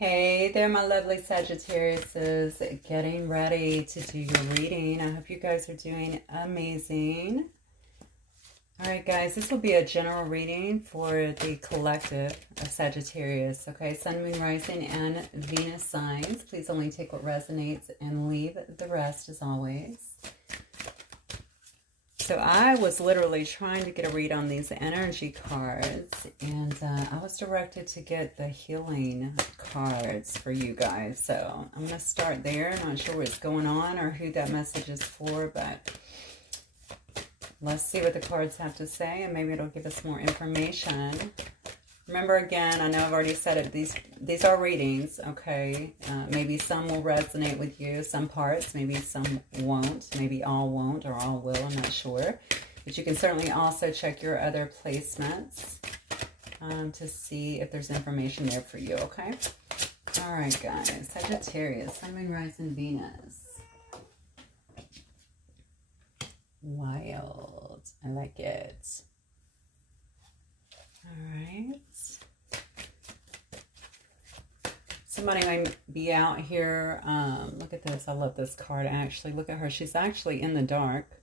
Hey there, my lovely Sagittariuses. Getting ready to do your reading. I hope you guys are doing amazing. All right, guys, this will be a general reading for the collective of Sagittarius. Okay, Sun, Moon, Rising, and Venus signs. Please only take what resonates and leave the rest as always. So I was literally trying to get a read on these energy cards, and I was directed to get the healing cards for you guys. So I'm going to start there. I'm not sure what's going on or who that message is for, but let's see what the cards have to say, and maybe it'll give us more information. Remember, again, I know I've already said it, these are readings, okay? Maybe some will resonate with you, some parts, maybe some won't, maybe all won't or all will, I'm not sure. But you can certainly also check your other placements to see if there's information there for you, okay? All right, guys, Sagittarius, Sun, Moon, Rising, Venus. Wild, I like it. All right. Somebody might be out here. Look at this. I love this card, actually. Look at her. She's actually in the dark.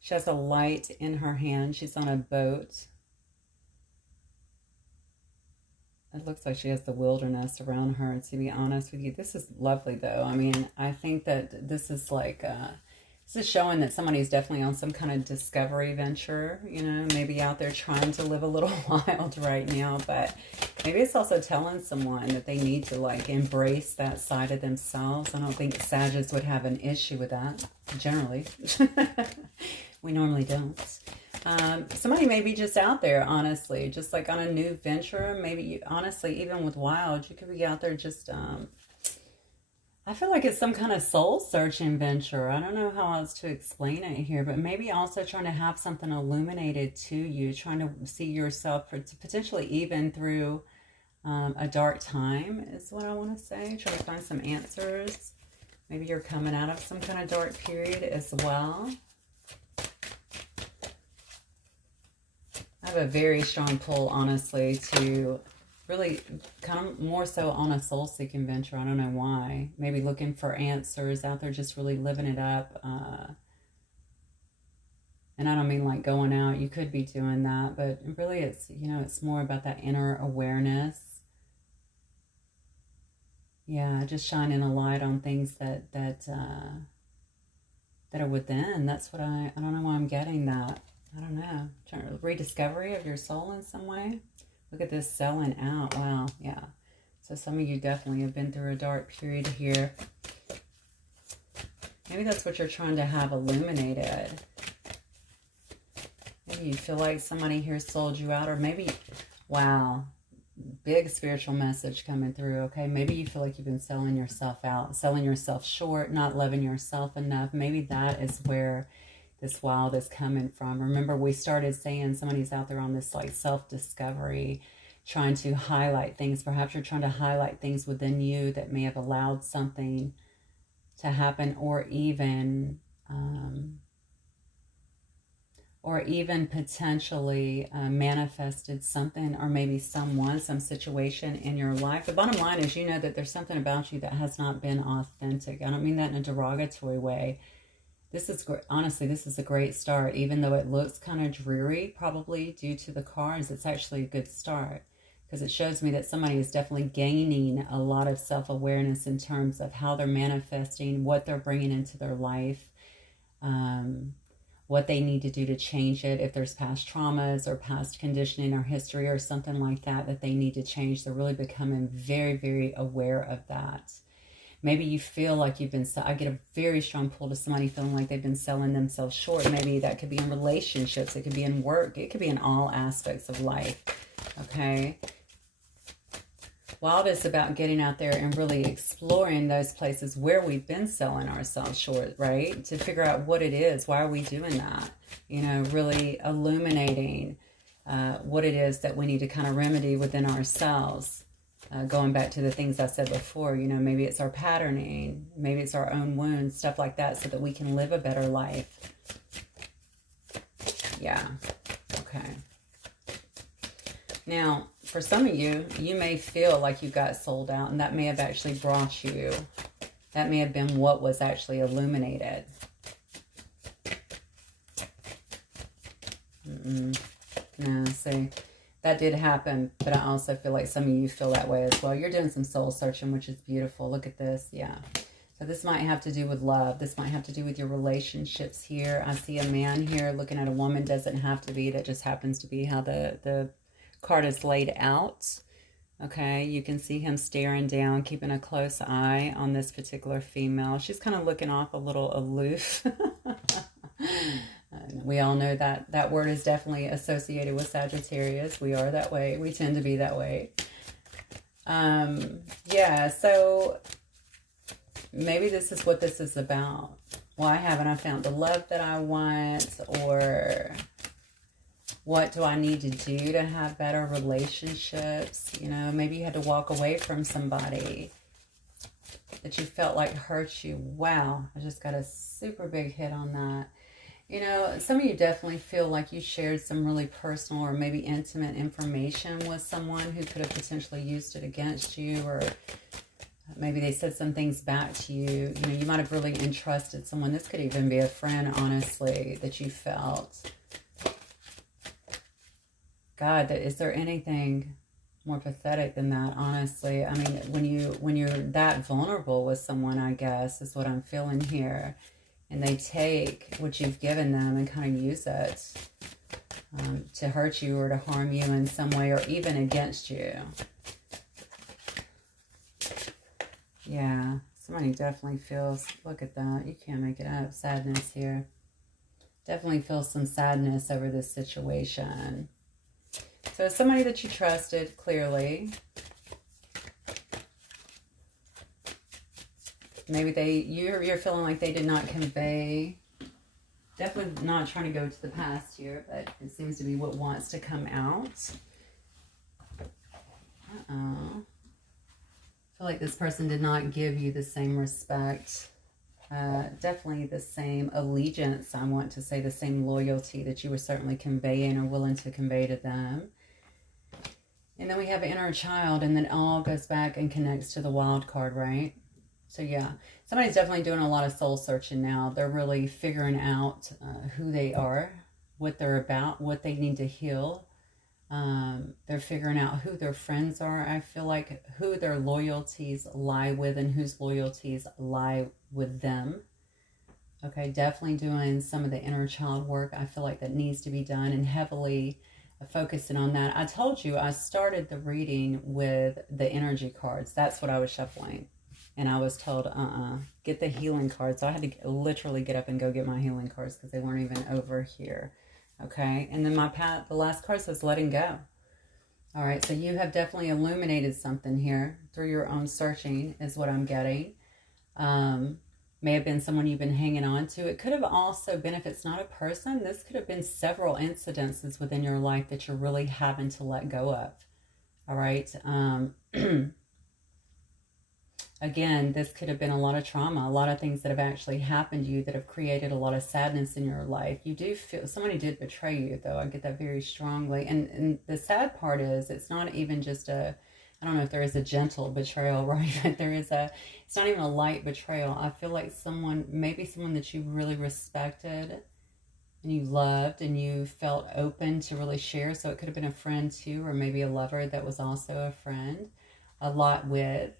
She has a light in her hand. She's on a boat. It looks like she has the wilderness around her, to be honest with you. This is lovely, though. I mean, I think that this is like... this is showing that somebody's definitely on some kind of discovery venture, you know, maybe out there trying to live a little wild right now, but maybe it's also telling someone that they need to, like, embrace that side of themselves. I don't think Sagittarius would have an issue with that, generally. We normally don't. Somebody may be just out there, honestly, just like on a new venture. Maybe, you, honestly, even with wild, you could be out there just... I feel like it's some kind of soul-searching venture. I don't know how else to explain it here, but maybe also trying to have something illuminated to you, trying to see yourself potentially even through a dark time is what I want to say. Trying to find some answers. Maybe you're coming out of some kind of dark period as well. I have a very strong pull, honestly, to... really kind of more so on a soul-seeking venture. I don't know why. Maybe looking for answers out there, just really living it up. And I don't mean like going out. You could be doing that. But really it's, you know, it's more about that inner awareness. Yeah, just shining a light on things that are within. That's what I don't know why I'm getting that. I don't know. Trying to rediscovery of your soul in some way. Look at this selling out. Wow. Yeah. So some of you definitely have been through a dark period here. Maybe that's what you're trying to have illuminated. Maybe you feel like somebody here sold you out, or maybe, wow, big spiritual message coming through. Okay. Maybe you feel like you've been selling yourself out, selling yourself short, not loving yourself enough. Maybe that is where this wild is coming from. Remember, we started saying somebody's out there on this like self-discovery, trying to highlight things. Perhaps you're trying to highlight things within you that may have allowed something to happen, or even potentially manifested something, or maybe someone, some situation in your life. The bottom line is, you know that there's something about you that has not been authentic. I don't mean that in a derogatory way. This is, honestly, this is a great start. Even though it looks kind of dreary, probably due to the cards, it's actually a good start. Because it shows me that somebody is definitely gaining a lot of self-awareness in terms of how they're manifesting, what they're bringing into their life, what they need to do to change it. If there's past traumas or past conditioning or history or something like that that they need to change, they're really becoming very, very aware of that. Maybe you feel like you've been, I get a very strong pull to somebody feeling like they've been selling themselves short. Maybe that could be in relationships. It could be in work. It could be in all aspects of life. Okay. Wild is about getting out there and really exploring those places where we've been selling ourselves short, right? To figure out what it is. Why are we doing that? You know, really illuminating what it is that we need to kind of remedy within ourselves. Going back to the things I said before, you know, maybe it's our patterning, maybe it's our own wounds, stuff like that, so that we can live a better life. Yeah. Okay. Now, for some of you, you may feel like you got sold out, and that may have actually brought you, that may have been what was actually illuminated. No, see, that did happen, but I also feel like some of you feel that way as well. You're doing some soul searching, which is beautiful. Look at this. Yeah. So this might have to do with love. This might have to do with your relationships here. I see a man here looking at a woman. Doesn't have to be. That just happens to be how the card is laid out. Okay, you can see him staring down, keeping a close eye on this particular female. She's kind of looking off a little aloof. We all know that that word is definitely associated with Sagittarius. We are that way. We tend to be that way. Yeah, so maybe this is what this is about. Why haven't I found the love that I want? Or what do I need to do to have better relationships? You know, maybe you had to walk away from somebody that you felt like hurt you. Wow, I just got a super big hit on that. You know, some of you definitely feel like you shared some really personal or maybe intimate information with someone who could have potentially used it against you, or maybe they said some things back to you. You know, you might have really entrusted someone. This could even be a friend, honestly, that you felt. God, is there anything more pathetic than that, honestly? I mean, when you're that vulnerable with someone, I guess, is what I'm feeling here. And they take what you've given them and kind of use it to hurt you or to harm you in some way, or even against you. Yeah, somebody definitely feels, look at that, you can't make it up, sadness here. Definitely feels some sadness over this situation. So somebody that you trusted, clearly. Maybe you're feeling like they did not convey. Definitely not trying to go to the past here, but it seems to be what wants to come out. I feel like this person did not give you the same respect. Definitely the same allegiance, I want to say, the same loyalty that you were certainly conveying or willing to convey to them. And then we have inner child, and then it all goes back and connects to the wild card, right? So yeah, somebody's definitely doing a lot of soul searching now. They're really figuring out who they are, what they're about, what they need to heal. They're figuring out who their friends are. I feel like who their loyalties lie with and whose loyalties lie with them. Okay, definitely doing some of the inner child work. I feel like that needs to be done, and heavily focusing on that. I told you I started the reading with the energy cards. That's what I was shuffling. And I was told, get the healing cards. So I had to literally get up and go get my healing cards because they weren't even over here. Okay. And then the last card says letting go. All right. So you have definitely illuminated something here through your own searching is what I'm getting. May have been someone you've been hanging on to. It could have also been, if it's not a person, this could have been several incidences within your life that you're really having to let go of. All right. Again, this could have been a lot of trauma, a lot of things that have actually happened to you that have created a lot of sadness in your life. You do feel, somebody did betray you, though. I get that very strongly. And the sad part is, it's not even just I don't know if there is a gentle betrayal, right? But it's not even a light betrayal. I feel like maybe someone that you really respected and you loved and you felt open to really share. So it could have been a friend too, or maybe a lover that was also a friend, a lot with.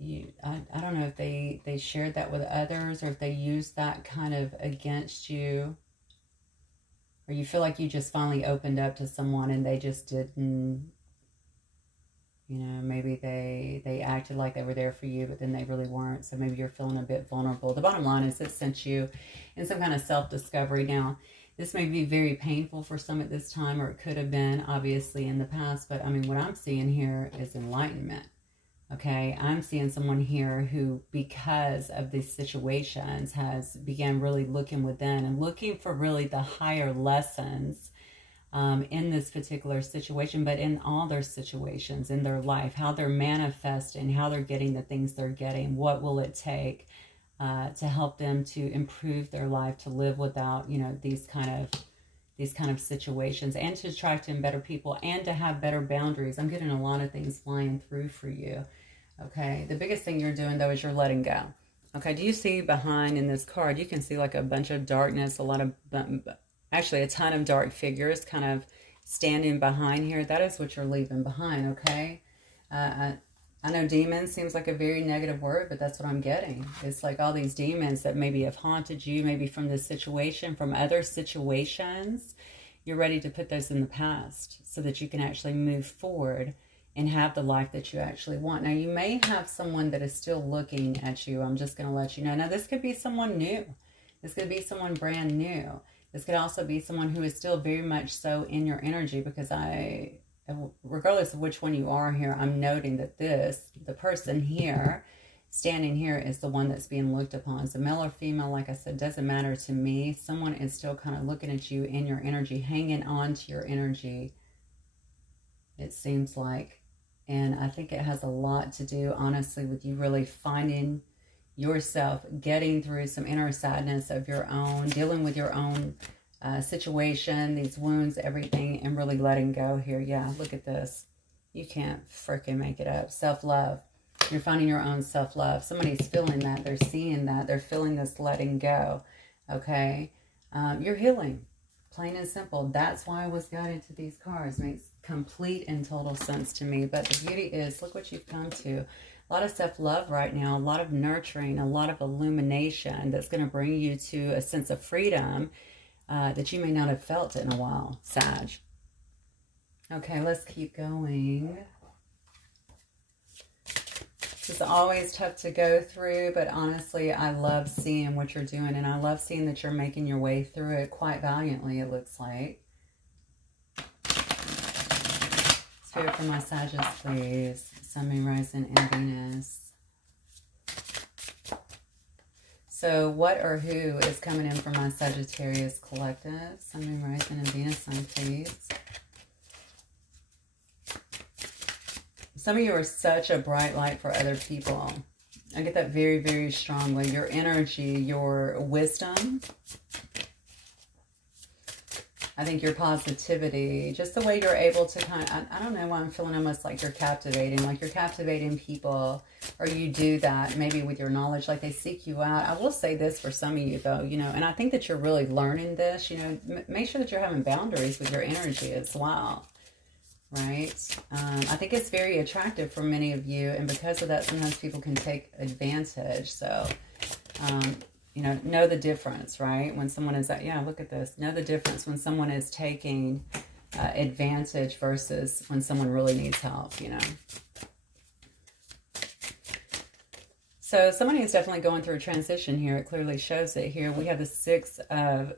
I don't know if they shared that with others, or if they used that kind of against you, or you feel like you just finally opened up to someone and they just didn't, you know, maybe they acted like they were there for you, but then they really weren't. So maybe you're feeling a bit vulnerable. The bottom line is it sent you in some kind of self-discovery. Now, this may be very painful for some at this time, or it could have been obviously in the past, but I mean, what I'm seeing here is enlightenment. Okay, I'm seeing someone here who, because of these situations, has began really looking within and looking for really the higher lessons in this particular situation, but in all their situations in their life, how they're manifesting, how they're getting the things they're getting, what will it take to help them to improve their life, to live without, you know, these kind of these kind of situations, and to attract in better people, and to have better boundaries. I'm getting a lot of things flying through for you. Okay, the biggest thing you're doing though is you're letting go. Okay, do you see behind in this card, you can see like a bunch of darkness, a lot of, actually a ton of dark figures kind of standing behind here. That is what you're leaving behind, okay? I know demon seems like a very negative word, but that's what I'm getting. It's like all these demons that maybe have haunted you, maybe from this situation, from other situations. You're ready to put those in the past so that you can actually move forward and have the life that you actually want. Now, you may have someone that is still looking at you. I'm just going to let you know. Now, this could be someone new. This could be someone brand new. This could also be someone who is still very much so in your energy, because regardless of which one you are here, I'm noting that the person here, standing here, is the one that's being looked upon. So male or female, like I said, doesn't matter to me. Someone is still kind of looking at you in your energy, hanging on to your energy, it seems like. And I think it has a lot to do, honestly, with you really finding yourself, getting through some inner sadness of your own, dealing with your own situation, these wounds, everything, and really letting go here. Yeah, look at this. You can't freaking make it up. Self-love. You're finding your own self-love. Somebody's feeling that. They're seeing that. They're feeling this letting go. Okay? You're healing. Plain and simple. That's why I was guided to these cards. Makes complete and total sense to me. But the beauty is, look what you've come to. A lot of self-love right now, a lot of nurturing, a lot of illumination that's going to bring you to a sense of freedom that you may not have felt in a while, Sag. Okay, let's keep going. It's always tough to go through, but honestly, I love seeing what you're doing, and I love seeing that you're making your way through it quite valiantly, it looks like. Spirit for my Sagittarius, please. Sun, Moon, Rising, and Venus. So what or who is coming in for my Sagittarius collective? Sun, Moon, Rising, and Venus sign, please. Some of you are such a bright light for other people. I get that very, very strongly. Your energy, your wisdom. I think your positivity, just the way you're able to kind of, I don't know why I'm feeling almost like you're captivating people, or you do that maybe with your knowledge, like they seek you out. I will say this for some of you though, you know, and I think that you're really learning this, you know, make sure that you're having boundaries with your energy as well, right? I think it's very attractive for many of you, and because of that, sometimes people can take advantage. So, you know the difference, right? When someone is at, yeah, look at this. Know the difference when someone is taking advantage versus when someone really needs help, you know. So somebody is definitely going through a transition here. It clearly shows it here. We have the Six of,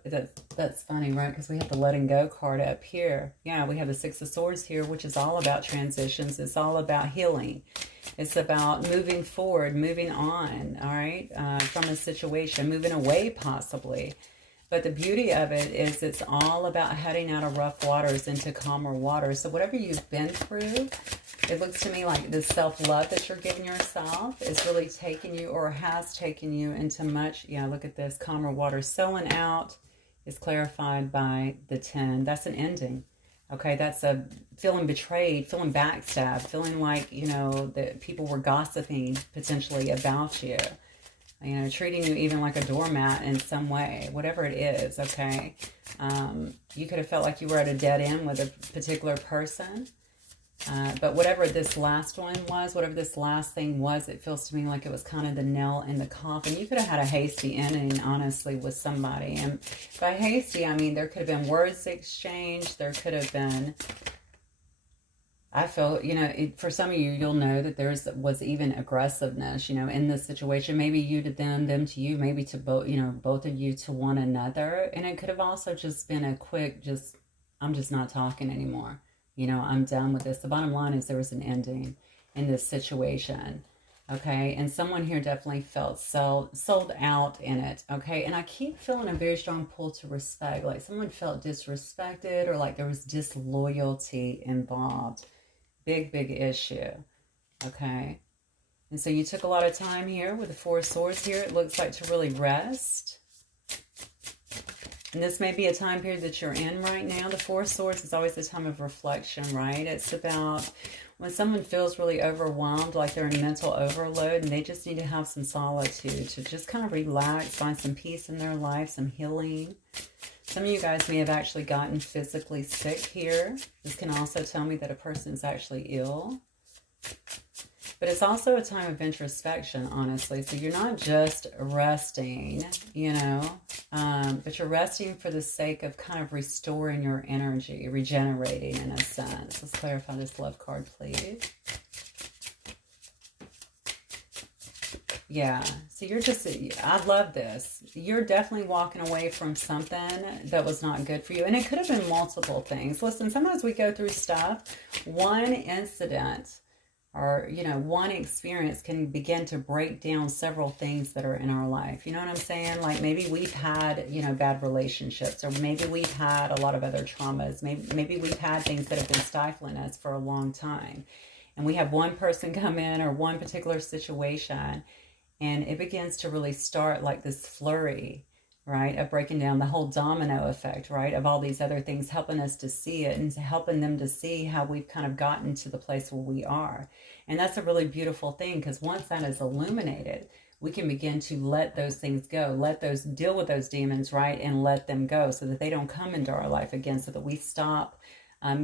that's funny, right? Because we have the letting go card up here. Yeah, we have the Six of Swords here, which is all about transitions. It's all about healing. It's about moving forward, moving on, all right, from a situation, moving away possibly. But the beauty of it is it's all about heading out of rough waters into calmer waters. So whatever you've been through, it looks to me like this self-love that you're giving yourself is really taking you, or has taken you, into much, yeah, look at this, calmer waters. Selling out is clarified by the 10. That's an ending. Okay, that's a feeling betrayed, feeling backstabbed, feeling like, you know, that people were gossiping potentially about you. You know, treating you even like a doormat in some way, whatever it is, okay? You could have felt like you were at a dead end with a particular person. But whatever this last one was, whatever this last thing was, it feels to me like it was kind of the nail in the coffin. You could have had a hasty ending, honestly, with somebody. And by hasty, I mean there could have been words exchanged. There could have been, I feel, you know, for some of you, you'll know that was even aggressiveness, you know, in this situation. Maybe you to them, them to you, maybe to both, you know, both of you to one another. And it could have also just been a quick, I'm just not talking anymore. You know, I'm done with this. The bottom line is there was an ending in this situation, okay? And someone here definitely felt sold out in it, okay? And I keep feeling a very strong pull to respect, like someone felt disrespected, or like there was disloyalty involved. Big, big issue, okay? And so you took a lot of time here with the Four of Swords here. It looks like to really rest. And this may be a time period that you're in right now. The Four of Swords is always a time of reflection, right? It's about when someone feels really overwhelmed, like they're in mental overload, and they just need to have some solitude to just kind of relax, find some peace in their life, some healing. Some of you guys may have actually gotten physically sick here. This can also tell me that a person is actually ill. But it's also a time of introspection, honestly. So you're not just resting, you know, but you're resting for the sake of kind of restoring your energy, regenerating in a sense. Let's clarify this love card, please. Yeah, so you're just, I love this. You're definitely walking away from something that was not good for you. And it could have been multiple things. Listen, sometimes we go through stuff. One incident or, you know, one experience can begin to break down several things that are in our life. You know what I'm saying? Like maybe we've had, you know, bad relationships, or maybe we've had a lot of other traumas. Maybe we've had things that have been stifling us for a long time. And we have one person come in or one particular situation, and it begins to really start like this flurry, right, of breaking down the whole domino effect, right, of all these other things, helping us to see it and helping them to see how we've kind of gotten to the place where we are. And that's a really beautiful thing, because once that is illuminated, we can begin to let those things go, deal with those demons, right, and let them go so that they don't come into our life again, so that we stop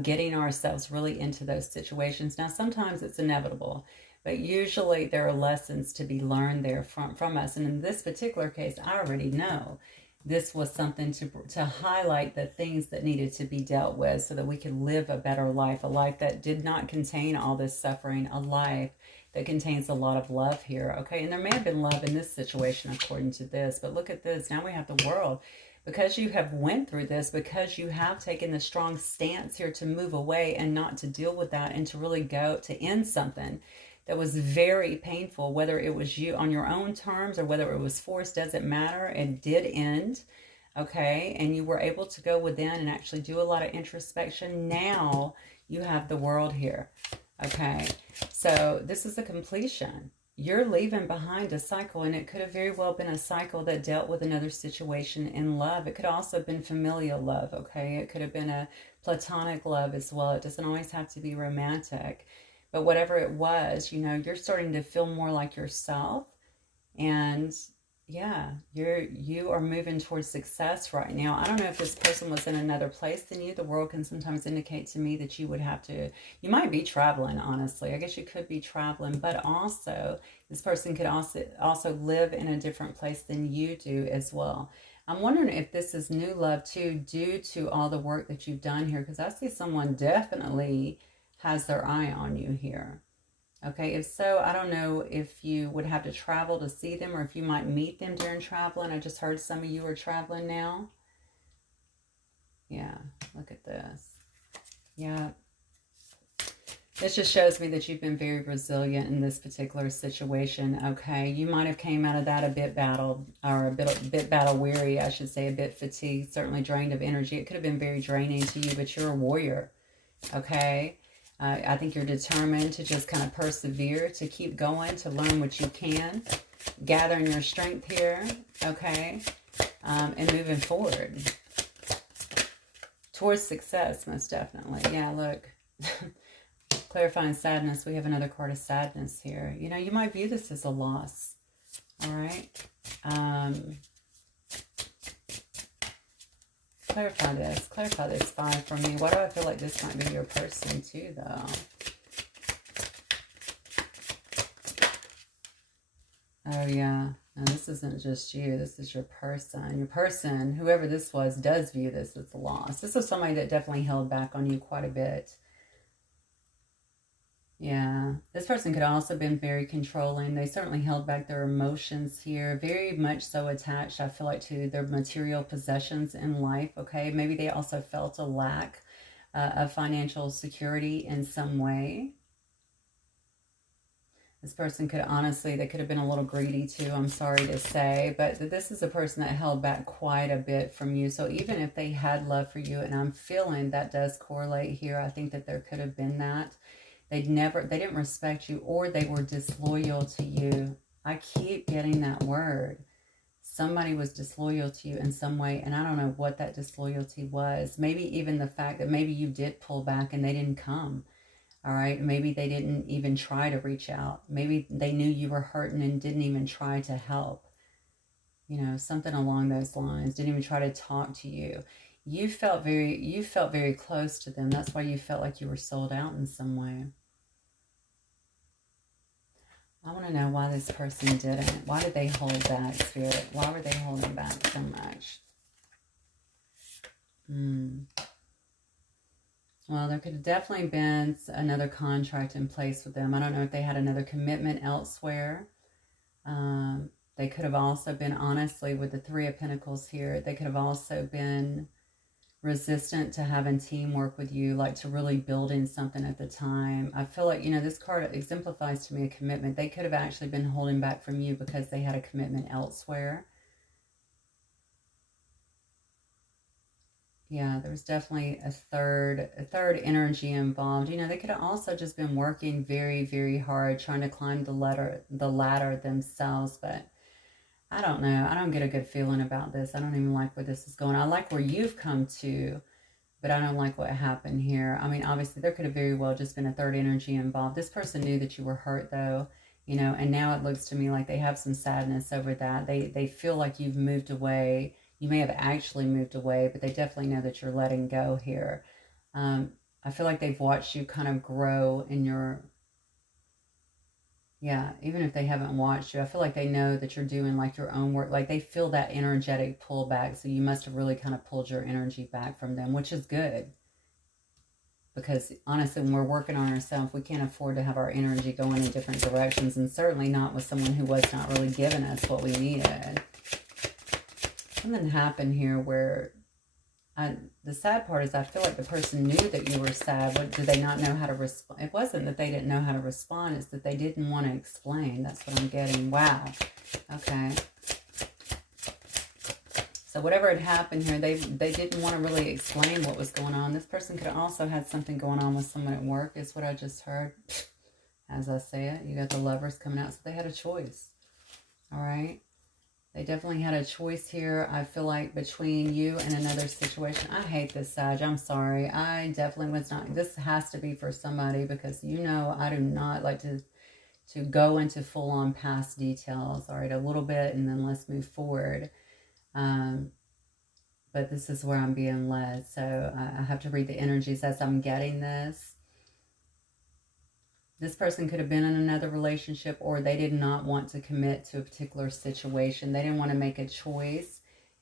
getting ourselves really into those situations. Now, sometimes it's inevitable, but usually there are lessons to be learned there from us. And in this particular case, I already know this was something to highlight the things that needed to be dealt with so that we could live a better life, a life that did not contain all this suffering, a life that contains a lot of love here, okay? And there may have been love in this situation according to this, but look at this. Now we have the World. Because you have went through this, because you have taken the strong stance here to move away and not to deal with that, and to really go to end something that was very painful, whether it was you on your own terms or whether it was forced, doesn't matter. It did end, okay? And you were able to go within and actually do a lot of introspection. Now you have the World here, okay? So this is a completion. You're leaving behind a cycle, and it could have very well been a cycle that dealt with another situation in love. It could also have been familial love, okay? It could have been a platonic love as well. It doesn't always have to be romantic. But whatever it was, you know, you're starting to feel more like yourself. And yeah, you are moving towards success right now. I don't know if this person was in another place than you. The World can sometimes indicate to me that you would have to, you might be traveling, honestly. I guess you could be traveling, but also this person could also live in a different place than you do as well. I'm wondering if this is new love too, due to all the work that you've done here, because I see someone definitely has their eye on you here. Okay, if so, I don't know if you would have to travel to see them, or if you might meet them during traveling. I just heard some of you are traveling now. Yeah, look at this. Yeah. This just shows me that you've been very resilient in this particular situation, okay? You might have came out of that a bit battle weary, I should say, a bit fatigued, certainly drained of energy. It could have been very draining to you, but you're a warrior, okay? I think you're determined to just kind of persevere, to keep going, to learn what you can, gathering your strength here, okay, and moving forward towards success, most definitely. Yeah, look, clarifying sadness. We have another card of sadness here. You know, you might view this as a loss, all right? Clarify this 5 for me. Why do I feel like this might be your person too, though? Oh, yeah. Now, this isn't just you. This is your person. Your person, whoever this was, does view this as a loss. This was somebody that definitely held back on you quite a bit. Yeah, this person could also have been very controlling. They certainly held back their emotions here, very much so attached, I feel like, to their material possessions in life, okay? Maybe they also felt a lack of financial security in some way. This person could honestly, they could have been a little greedy too, I'm sorry to say, but this is a person that held back quite a bit from you. So even if they had love for you, and I'm feeling that does correlate here, I think that there could have been that. They didn't respect you, or they were disloyal to you. I keep getting that word. somebody was disloyal to you in some way, and I don't know what that disloyalty was. Maybe even the fact that maybe you did pull back and they didn't come. All right, maybe they didn't even try to reach out. Maybe they knew you were hurting and didn't even try to help. You know, something along those lines. Didn't even try to talk to you. You felt very close to them. That's why you felt like you were sold out in some way. I want to know why this person didn't. Why did they hold back, Spirit? Why were they holding back so much? Well, there could have definitely been another contract in place with them. I don't know if they had another commitment elsewhere. They could have also been, honestly, with the Three of Pentacles here, they could have also been resistant to having teamwork with you, like to really building something at the time. I feel like, you know, this card exemplifies to me a commitment. They could have actually been holding back from you because they had a commitment elsewhere. Yeah, there was definitely a third energy involved. You know, they could have also just been working very, very hard, trying to climb the ladder themselves. But I don't know. I don't get a good feeling about this. I don't even like where this is going. I like where you've come to, but I don't like what happened here. I mean, obviously, there could have very well just been a third energy involved. This person knew that you were hurt, though, you know, and now it looks to me like they have some sadness over that. They feel like you've moved away. You may have actually moved away, but they definitely know that you're letting go here. I feel like they've watched you kind of grow in your... Yeah, even if they haven't watched you, I feel like they know that you're doing like your own work. Like they feel that energetic pullback. So you must have really kind of pulled your energy back from them, which is good. Because honestly, when we're working on ourselves, we can't afford to have our energy going in different directions. And certainly not with someone who was not really giving us what we needed. Something happened here where the sad part is I feel like the person knew that you were sad. But did they not know how to respond? It wasn't that they didn't know how to respond. It's that they didn't want to explain. That's what I'm getting. Wow. Okay. So whatever had happened here, they didn't want to really explain what was going on. This person could have also had something going on with someone at work, is what I just heard. As I say it, you got the Lovers coming out. So they had a choice. All right. They definitely had a choice here, I feel like, between you and another situation. I hate this, Sag. I'm sorry. I definitely was not... This has to be for somebody because, you know, I do not like to go into full-on past details. All right, a little bit, and then let's move forward. But this is where I'm being led. So I have to read the energies as I'm getting this. This person could have been in another relationship, or they did not want to commit to a particular situation. They didn't want to make a choice.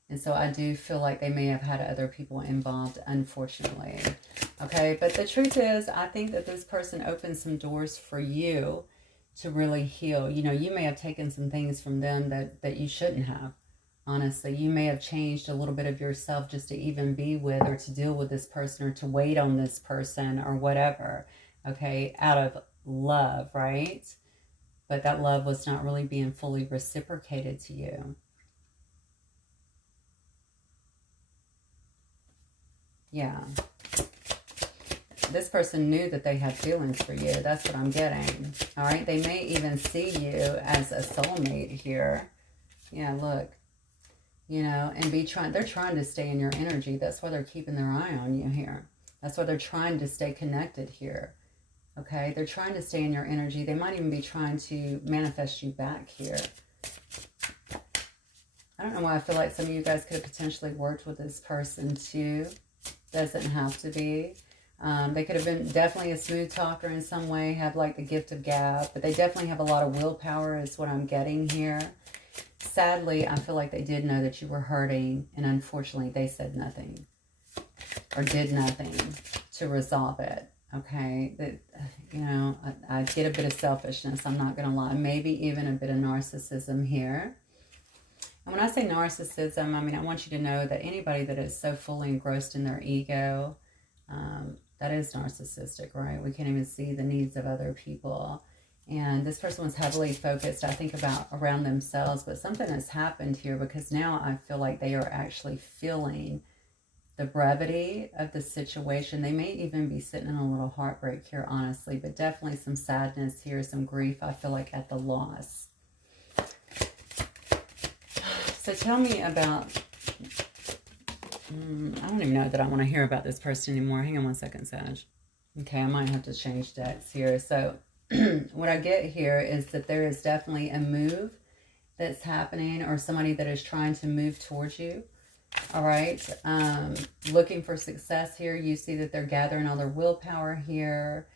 And so I do feel like they may have had other people involved, unfortunately. Okay, but the truth is, I think that this person opened some doors for you to really heal. You know, you may have taken some things from them that you shouldn't have. Honestly, you may have changed a little bit of yourself just to even be with or to deal with this person or to wait on this person or whatever. Okay, out of love, right? But that love was not really being fully reciprocated to you. Yeah. This person knew that they had feelings for you. That's what I'm getting. All right. They may even see you as a soulmate here. Yeah, look. You know, and they're trying to stay in your energy. That's why they're keeping their eye on you here. That's why they're trying to stay connected here. Okay, they're trying to stay in your energy. They might even be trying to manifest you back here. I don't know why I feel like some of you guys could have potentially worked with this person too. Doesn't have to be. They could have been definitely a smooth talker in some way, have like the gift of gab, but they definitely have a lot of willpower is what I'm getting here. Sadly, I feel like they did know that you were hurting, and unfortunately they said nothing or did nothing to resolve it. Okay, that, you know, I get a bit of selfishness, I'm not going to lie. Maybe even a bit of narcissism here. And when I say narcissism, I mean, I want you to know that anybody that is so fully engrossed in their ego, that is narcissistic, right? We can't even see the needs of other people. And this person was heavily focused, I think, around themselves. But something has happened here because now I feel like they are actually feeling the brevity of the situation. They may even be sitting in a little heartbreak here, honestly, but definitely some sadness here, some grief, I feel like, at the loss. So tell me about, I don't even know that I want to hear about this person anymore. Hang on one second, Sag. Okay, I might have to change decks here. So what I get here is that there is definitely a move that's happening, or somebody that is trying to move towards you. All right. Looking for success here. You see that they're gathering all their willpower here.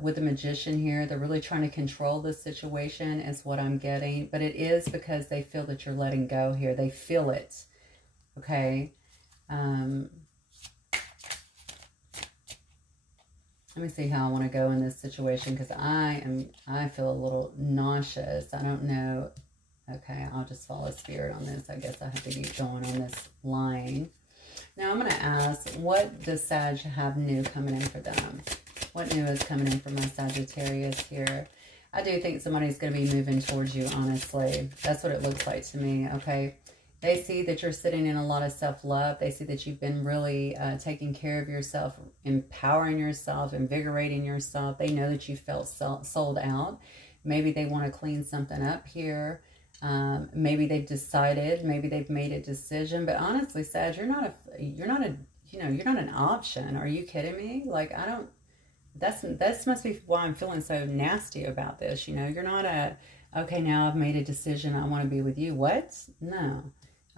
With the Magician here, they're really trying to control the situation is what I'm getting. But it is because they feel that you're letting go here. They feel it. Okay. Let me see how I want to go in this situation, because I feel a little nauseous. I don't know. Okay, I'll just follow Spirit on this. I guess I have to keep going on this line. Now I'm going to ask, what does Sag have new coming in for them? What new is coming in for my Sagittarius here? I do think somebody's going to be moving towards you, honestly. That's what it looks like to me, okay? They see that you're sitting in a lot of self-love. They see that you've been really taking care of yourself, empowering yourself, invigorating yourself. They know that you felt sold out. Maybe they want to clean something up here. Maybe they've decided, maybe they've made a decision. But honestly, Sag, you're not an option. Are you kidding me? Like, I don't, that must be why I'm feeling so nasty about this. You know, you're not okay, now I've made a decision, I want to be with you. What? No.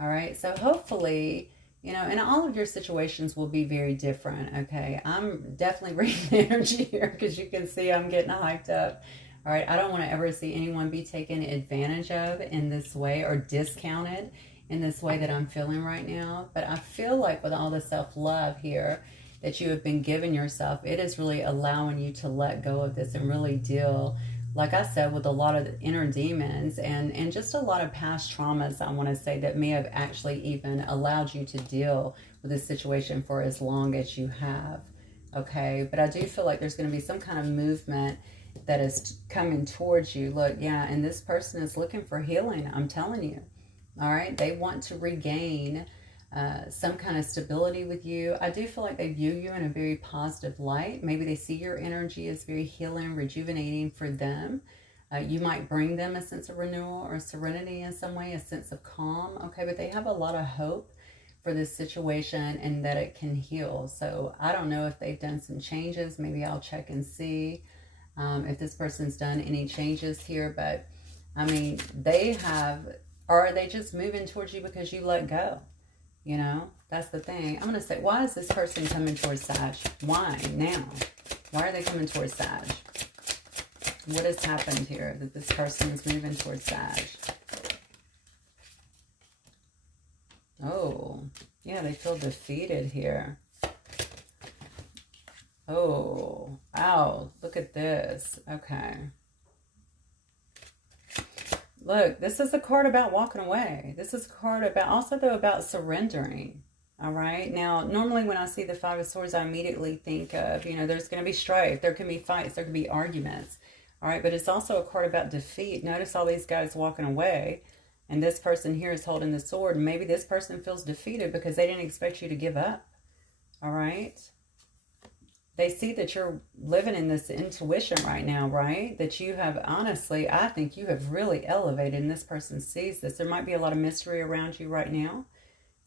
All right. So hopefully, you know, and all of your situations will be very different. Okay. I'm definitely reading the energy here, because you can see I'm getting hyped up. All right. I don't want to ever see anyone be taken advantage of in this way, or discounted in this way that I'm feeling right now. But I feel like with all the self-love here that you have been giving yourself, it is really allowing you to let go of this and really deal, like I said, with a lot of inner demons and just a lot of past traumas, I want to say, that may have actually even allowed you to deal with this situation for as long as you have. Okay. But I do feel like there's going to be some kind of movement that is coming towards you. Look, yeah, and this person is looking for healing. I'm telling you. All right. They want to regain some kind of stability with you. I do feel like they view you in a very positive light. Maybe they see your energy as very healing, rejuvenating for them. You might bring them a sense of renewal or serenity in some way, a sense of calm. Okay, but they have a lot of hope for this situation and that it can heal. So I don't know if they've done some changes. Maybe I'll check and see if this person's done any changes here. But I mean, they have, or are they just moving towards you because you let go? You know, that's the thing. I'm going to say, why is this person coming towards Sag? Why now? Why are they coming towards Sag? What has happened here that this person is moving towards Sag? Oh, yeah, they feel defeated here. Oh, ow, look at this. Okay. Look, this is a card about walking away. This is a card about, also though, about surrendering. All right. Now, normally when I see the Five of Swords, I immediately think of, you know, there's going to be strife. There can be fights. There can be arguments. All right. But it's also a card about defeat. Notice all these guys walking away. And this person here is holding the sword. Maybe this person feels defeated because they didn't expect you to give up. All right. They see that you're living in this intuition right now, right? That you have, honestly, I think you have really elevated, and this person sees this. There might be a lot of mystery around you right now.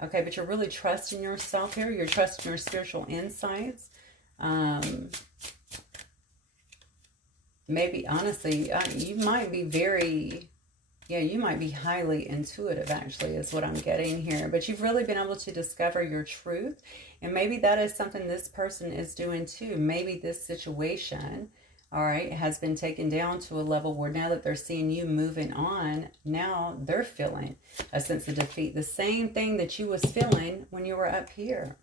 Okay, but you're really trusting yourself here. You're trusting your spiritual insights. Maybe, honestly, you might be very, yeah, you might be highly intuitive, actually, is what I'm getting here. But you've really been able to discover your truth. And maybe that is something this person is doing too. Maybe this situation, all right, has been taken down to a level where now that they're seeing you moving on, now they're feeling a sense of defeat. The same thing that you was feeling when you were up here.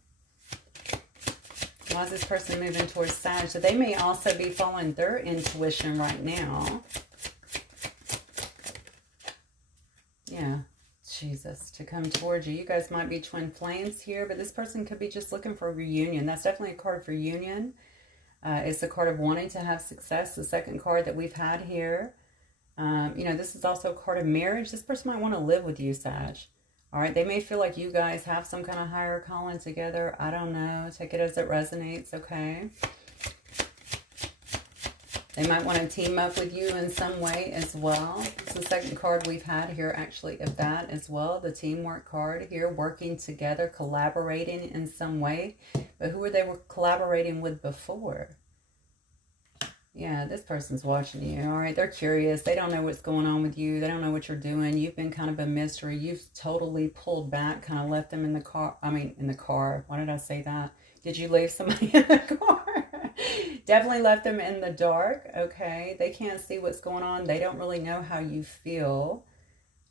Why is this person moving towards Sag? So they may also be following their intuition right now. Yeah. Jesus, to come towards you. You guys might be twin flames here, but this person could be just looking for a reunion. That's definitely a card for union. It's a card of wanting to have success. The second card that we've had here. You know, this is also a card of marriage. This person might want to live with you, Sag. All right, they may feel like you guys have some kind of higher calling together. I don't know. Take it as it resonates, okay? They might want to team up with you in some way as well. It's the second card we've had here actually of that as well. The teamwork card here, working together, collaborating in some way. But who were they collaborating with before? Yeah, this person's watching you, all right? They're curious. They don't know what's going on with you. They don't know what you're doing. You've been kind of a mystery. You've totally pulled back, kind of left them in the car. I mean, in the car. Why did I say that? Did you leave somebody in the car? Definitely left them in the dark, okay? They can't see what's going on. They don't really know how you feel.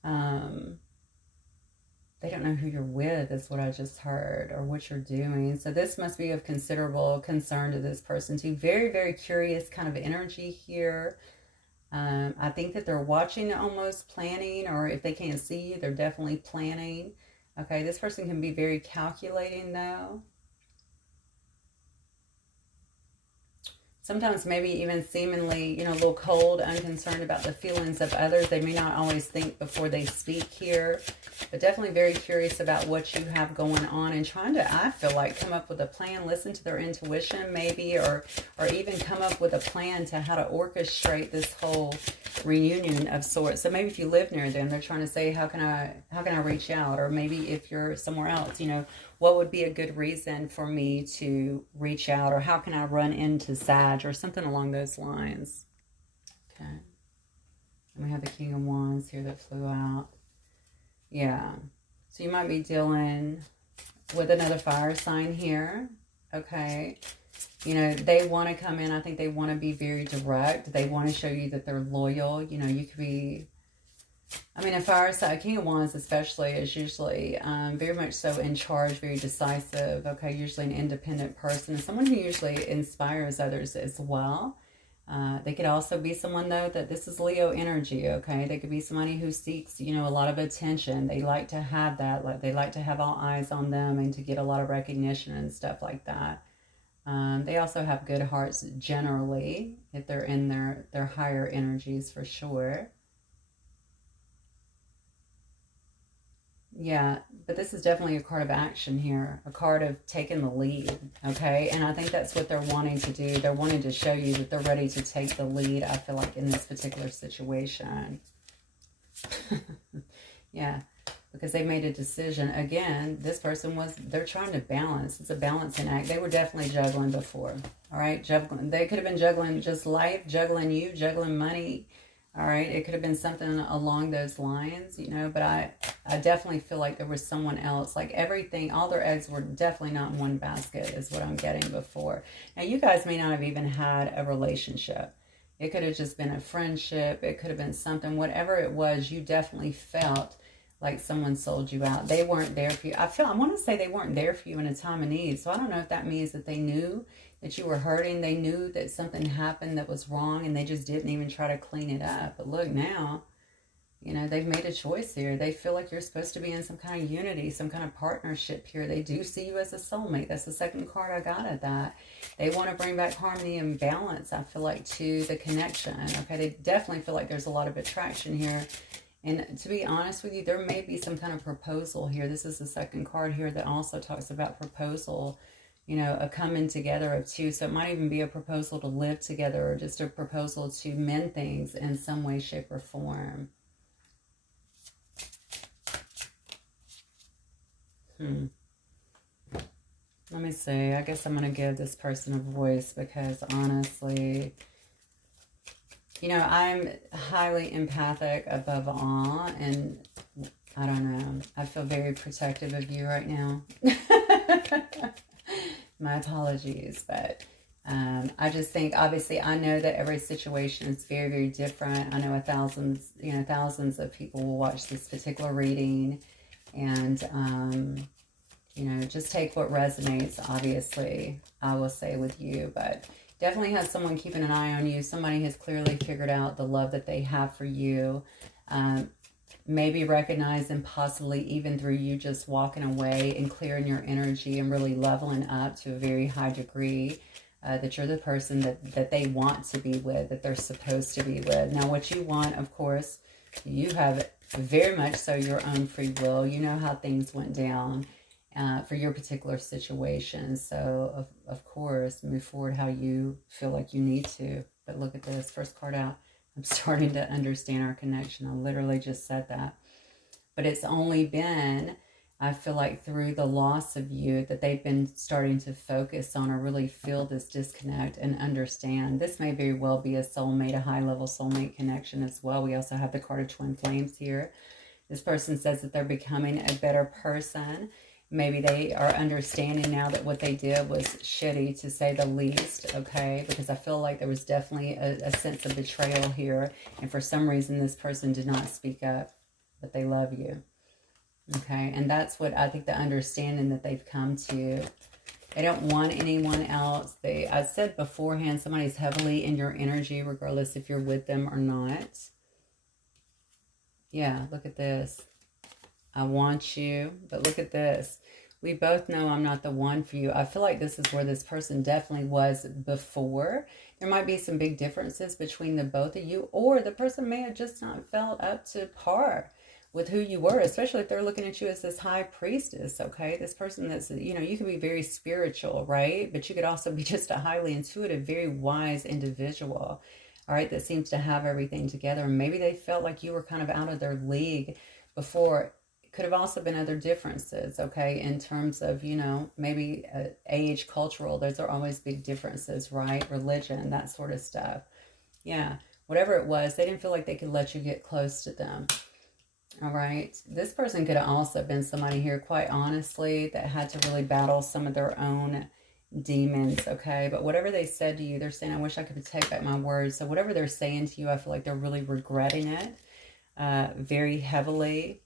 They don't know who you're with, is what I just heard, or what you're doing. So this must be of considerable concern to this person too. Very, very curious kind of energy here. I think that they're watching, almost planning, or if they can't see you, they're definitely planning. Okay, this person can be very calculating though. Sometimes maybe even seemingly, you know, a little cold, unconcerned about the feelings of others. They may not always think before they speak here, but definitely very curious about what you have going on and trying to, I feel like, come up with a plan, listen to their intuition maybe, or even come up with a plan to how to orchestrate this whole reunion of sorts. So maybe if you live near them, they're trying to say, how can I reach out? Or maybe if you're somewhere else, you know, what would be a good reason for me to reach out? Or how can I run into Sag? Or something along those lines. Okay. And we have the King of Wands here that flew out. Yeah. So you might be dealing with another fire sign here. Okay. You know, they want to come in. I think they want to be very direct. They want to show you that they're loyal. You know, you could be... I mean, a fire sign, King of Wands especially, is usually very much so in charge, very decisive, okay, usually an independent person, someone who usually inspires others as well. They could also be someone, though, that this is Leo energy, okay? They could be somebody who seeks, you know, a lot of attention. They like to have that. Like, they like to have all eyes on them and to get a lot of recognition and stuff like that. They also have good hearts generally, if they're in their higher energies for sure. Yeah, but this is definitely a card of action here, a card of taking the lead, okay? And I think that's what they're wanting to do. They're wanting to show you that they're ready to take the lead, I feel like, in this particular situation. Yeah, because they made a decision. Again, this person they're trying to balance. It's a balancing act. They were definitely juggling before, all right? Juggling. They could have been juggling just life, juggling you, juggling money. All right, it could have been something along those lines, you know, but I definitely feel like there was someone else. Like everything, all their eggs were definitely not in one basket is what I'm getting before. Now, you guys may not have even had a relationship. It could have just been a friendship. It could have been something. Whatever it was, you definitely felt like someone sold you out. They weren't there for you. I want to say they weren't there for you in a time of need. So I don't know if that means that they knew that you were hurting. They knew that something happened that was wrong and they just didn't even try to clean it up. But look now, you know, they've made a choice here. They feel like you're supposed to be in some kind of unity, some kind of partnership here. They do see you as a soulmate. That's the second card I got at that. They want to bring back harmony and balance, I feel like, to the connection. Okay, they definitely feel like there's a lot of attraction here. And to be honest with you, there may be some kind of proposal here. This is the second card here that also talks about proposal, you know, a coming together of two. So it might even be a proposal to live together or just a proposal to mend things in some way, shape, or form. Let me see. I guess I'm going to give this person a voice because honestly... You know, I'm highly empathic above all, and I don't know. I feel very protective of you right now. My apologies, but I just think, obviously, I know that every situation is very, very different. I know thousands of people will watch this particular reading, and you know, just take what resonates. Obviously, I will say with you, but. Definitely has someone keeping an eye on you. Somebody has clearly figured out the love that they have for you. Maybe recognizing possibly even through you just walking away and clearing your energy and really leveling up to a very high degree that you're the person that they want to be with, that they're supposed to be with. Now, what you want, of course, you have very much so your own free will. You know how things went down. For your particular situation. So, of course, move forward how you feel like you need to. But look at this, first card out. I'm starting to understand our connection. I literally just said that. But it's only been, I feel like, through the loss of you that they've been starting to focus on or really feel this disconnect and understand. This may very well be a soulmate, a high-level soulmate connection as well. We also have the card of twin flames here. This person says that they're becoming a better person. Maybe they are understanding now that what they did was shitty, to say the least, okay? Because I feel like there was definitely a sense of betrayal here. And for some reason, this person did not speak up, but they love you, okay? And that's what I think the understanding that they've come to. They don't want anyone else. I said beforehand, somebody's heavily in your energy, regardless if you're with them or not. Yeah, look at this. I want you, but look at this. We both know I'm not the one for you. I feel like this is where this person definitely was before. There might be some big differences between the both of you, or the person may have just not felt up to par with who you were, especially if they're looking at you as this high priestess, okay? This person that's, you know, you could be very spiritual, right? But you could also be just a highly intuitive, very wise individual, all right, that seems to have everything together. And maybe they felt like you were kind of out of their league before. Could have also been other differences, okay, in terms of, you know, maybe age, cultural. Those are always big differences, right? Religion, that sort of stuff. Yeah, whatever it was, they didn't feel like they could let you get close to them, all right? This person could have also been somebody here, quite honestly, that had to really battle some of their own demons, okay? But whatever they said to you, they're saying, I wish I could take back my words. So whatever they're saying to you, I feel like they're really regretting it very heavily.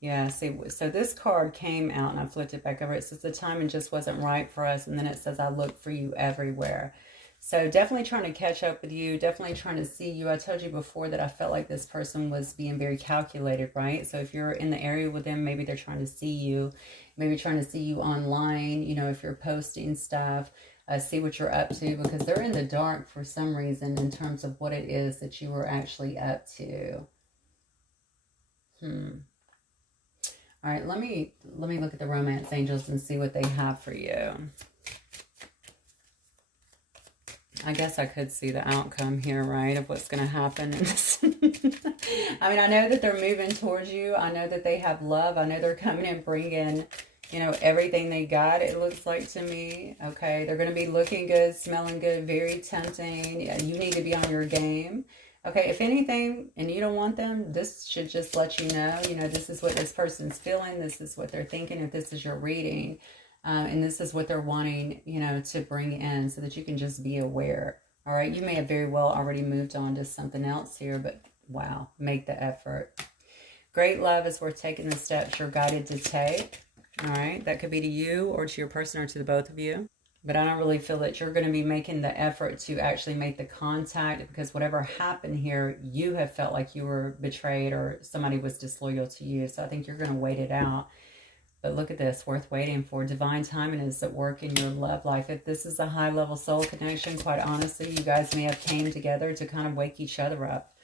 Yeah, see, so this card came out and I flipped it back over. It says the timing just wasn't right for us. And then it says, I look for you everywhere. So definitely trying to catch up with you. Definitely trying to see you. I told you before that I felt like this person was being very calculated, right? So if you're in the area with them, maybe they're trying to see you. Maybe trying to see you online. You know, if you're posting stuff, see what you're up to. Because they're in the dark for some reason in terms of what it is that you were actually up to. All right, let me look at the romance angels and see what they have for you. I guess I could see the outcome here, right, of what's going to happen. I mean, I know that they're moving towards you. I know that they have love. I know they're coming and bringing, you know, everything they got, it looks like to me. Okay, they're going to be looking good, smelling good, very tempting. Yeah, you need to be on your game. Okay, if anything, and you don't want them, this should just let you know, this is what this person's feeling. This is what they're thinking if this is your reading. And this is what they're wanting, to bring in so that you can just be aware. All right, you may have very well already moved on to something else here, but wow, make the effort. Great love is worth taking the steps you're guided to take. All right, that could be to you or to your person or to the both of you. But I don't really feel that you're going to be making the effort to actually make the contact, because whatever happened here, you have felt like you were betrayed or somebody was disloyal to you. So I think you're going to wait it out. But look at this, worth waiting for. Divine timing is at work in your love life. If this is a high-level soul connection, quite honestly, you guys may have came together to kind of wake each other up,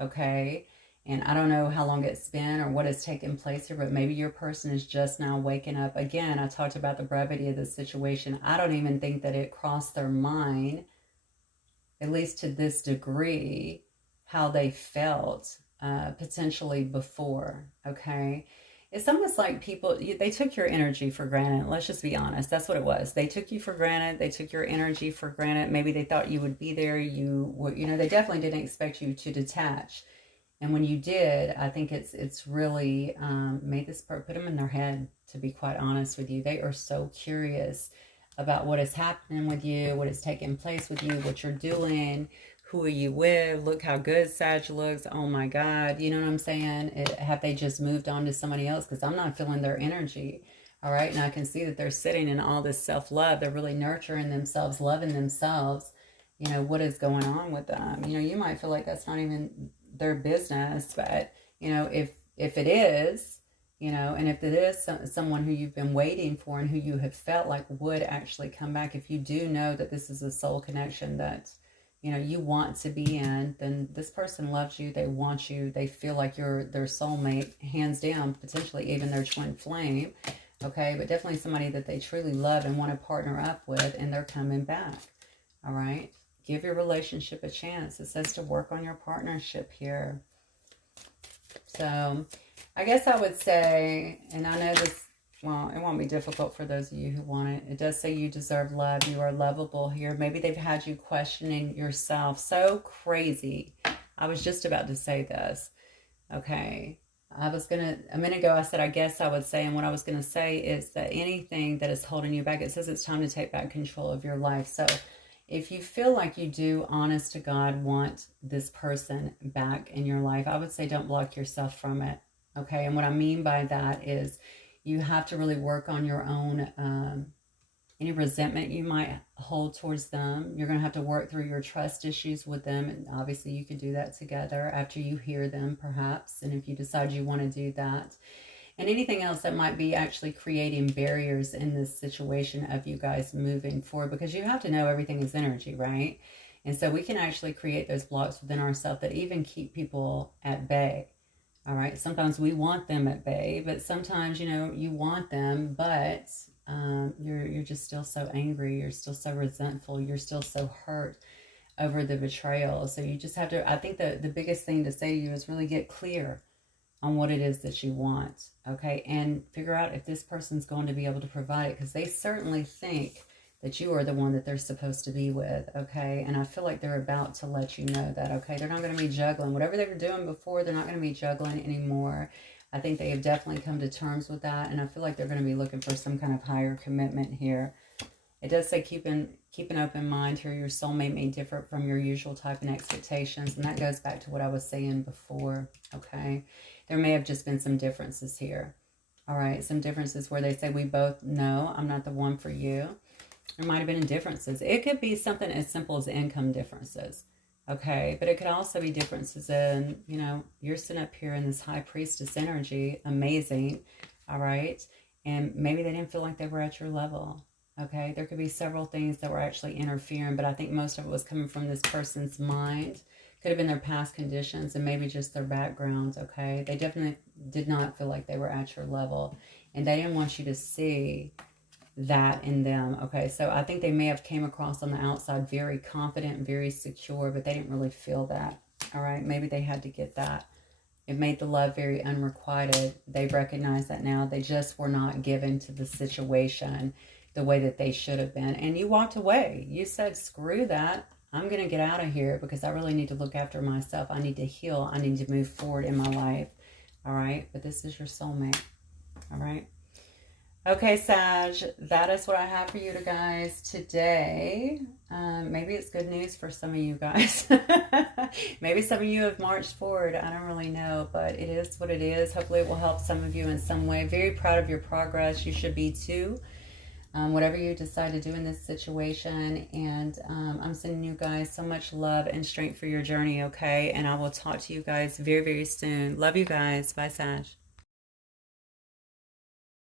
okay? And I don't know how long it's been or what has taken place here, but maybe your person is just now waking up. Again, I talked about the brevity of the situation. I don't even think that it crossed their mind, at least to this degree, how they felt potentially before, okay? It's almost like people, they took your energy for granted. Let's just be honest. That's what it was. They took you for granted. They took your energy for granted. Maybe they thought you would be there. They definitely didn't expect you to detach. And when you did, I think it's really made this part, put them in their head, to be quite honest with you. They are so curious about what is happening with you, what is taking place with you, what you're doing, who are you with, look how good Sag looks, oh my God, you know what I'm saying? Have they just moved on to somebody else? Because I'm not feeling their energy, all right? And I can see that they're sitting in all this self-love. They're really nurturing themselves, loving themselves. What is going on with them? You might feel like that's not even their business, but if it is, and if it is someone who you've been waiting for and who you have felt like would actually come back, if you do know that this is a soul connection that you want to be in, then this person loves you, they want you, they feel like you're their soulmate, hands down, potentially even their twin flame, okay? But definitely somebody that they truly love and want to partner up with, and they're coming back, all right? give your relationship a chance. It says to work on your partnership here. So I guess I would say, and I know this, well, it won't be difficult for those of you who want it. It does say you deserve love. You are lovable here. Maybe they've had you questioning yourself. So crazy. I was just about to say this. Okay. A minute ago I said, I guess I would say, and what I was going to say is that anything that is holding you back, it says it's time to take back control of your life. So if you feel like you do, honest to God, want this person back in your life, I would say don't block yourself from it. Okay. And what I mean by that is you have to really work on your own, any resentment you might hold towards them. You're going to have to work through your trust issues with them. And obviously you can do that together after you hear them, perhaps. And if you decide you want to do that. And anything else that might be actually creating barriers in this situation of you guys moving forward. Because you have to know everything is energy, right? And so we can actually create those blocks within ourselves that even keep people at bay. All right. Sometimes we want them at bay, but sometimes, you know, you want them, but you're just still so angry. You're still so resentful. You're still so hurt over the betrayal. So you just have to, I think the biggest thing to say to you is really get clear on what it is that you want. Okay. And figure out if this person's going to be able to provide it, because they certainly think that you are the one that they're supposed to be with. Okay. And I feel like they're about to let you know that. Okay. They're not going to be juggling whatever they were doing before. They're not going to be juggling anymore. I think they have definitely come to terms with that. And I feel like they're going to be looking for some kind of higher commitment here. It does say keep an open mind here. Your soulmate may differ from your usual type and expectations. And that goes back to what I was saying before. Okay. There may have just been some differences here. All right. Some differences where they say we both know I'm not the one for you. There might have been differences. It could be something as simple as income differences. Okay, but it could also be differences in, you know, you're sitting up here in this high priestess energy, amazing, all right? And maybe they didn't feel like they were at your level, okay? There could be several things that were actually interfering, but I think most of it was coming from this person's mind. Could have been their past conditions and maybe just their background, okay? They definitely did not feel like they were at your level, and they didn't want you to see that in them. Okay, so I think they may have came across on the outside very confident, very secure, but they didn't really feel that. All right, maybe they had to get that. It made the love very unrequited. They recognize that now. They just were not given to the situation the way that they should have been. And you walked away. You said, screw that. I'm going to get out of here because I really need to look after myself. I need to heal. I need to move forward in my life. All right, but this is your soulmate. All right. Okay, Sag, that is what I have for you guys today. Maybe it's good news for some of you guys. Maybe some of you have marched forward. I don't really know, but it is what it is. Hopefully it will help some of you in some way. Very proud of your progress. You should be too. Whatever you decide to do in this situation. And I'm sending you guys so much love and strength for your journey, okay? And I will talk to you guys very, very soon. Love you guys. Bye, Sag.